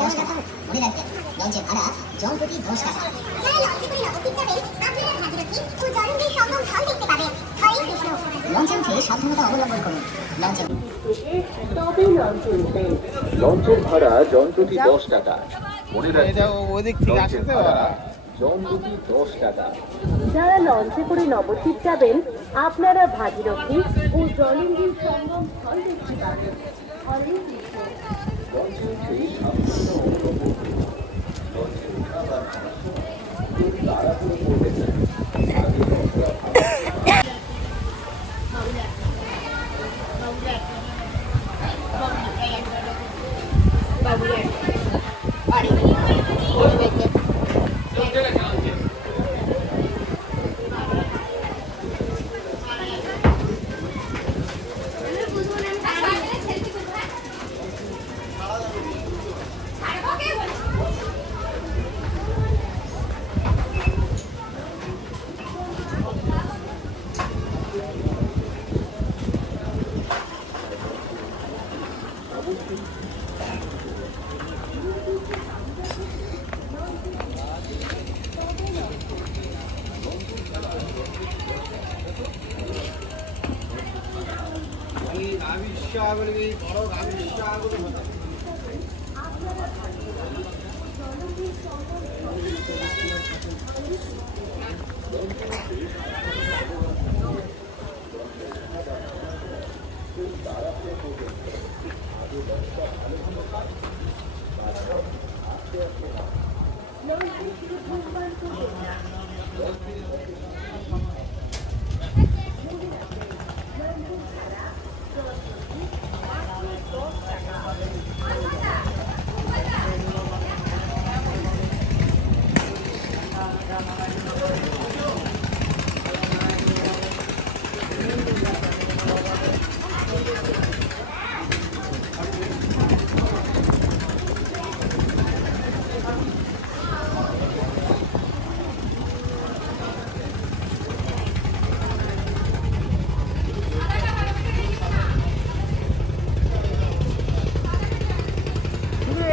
10 টাকা। মনে রাখবেন লঞ্চের ভাড়া জন প্রতি 10 টাকা। যারা লঞ্চে করে নবদ্বীপ যাবেন আপনারা ভাগীরথী ও জলঙ্গির সঙ্গম স্থল দেখতে পাবেন। হরে কৃষ্ণ। লঞ্চে উঠে সাবধানতা অবলম্বন করুন। লঞ্চে লঞ্চের ভাড়া জন প্রতি 10 টাকা। মনে রাখবেন ওদিক থেকে আসতে জন প্রতি 10 টাকা। যারা লঞ্চে করে নবদ্বীপ যাবেন আপনারা ভাগীরথী ও জলঙ্গির সঙ্গম স্থল দেখতে পাবেন। হরে কৃষ্ণ। লঞ্চে উঠে সাবধানতা অবলম্বন করুন। লঞ্চে উঠাবার যদি তাড়াহুড়ো করবেন না।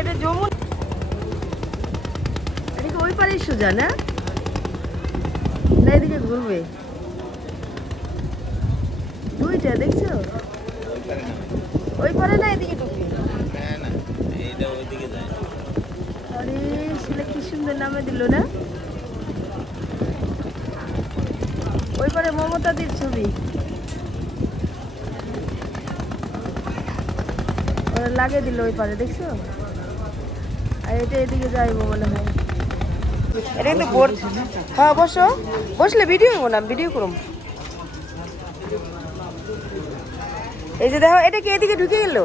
এটা যমুনা, এদিকে ওই পারে সোজা না, না এদিকে ঘুরবে দুইটা দেখছো, ওই পারে না এদিকে ঢুকবে। আরে সেটা কি সুন্দর নামে দিল না, ওই পারে মমতাদির ছবি, ওরা লাগিয়ে দিল ওই পারে দেখছো, আর এটা এদিকে যাইবো মনে হয়। এটা কিন্তু হ্যাঁ বসো, বসলে ভিডিও করবো না, ভিডিও করুম। এই যে দেখো এটা কি এদিকে ঢুকে গেল।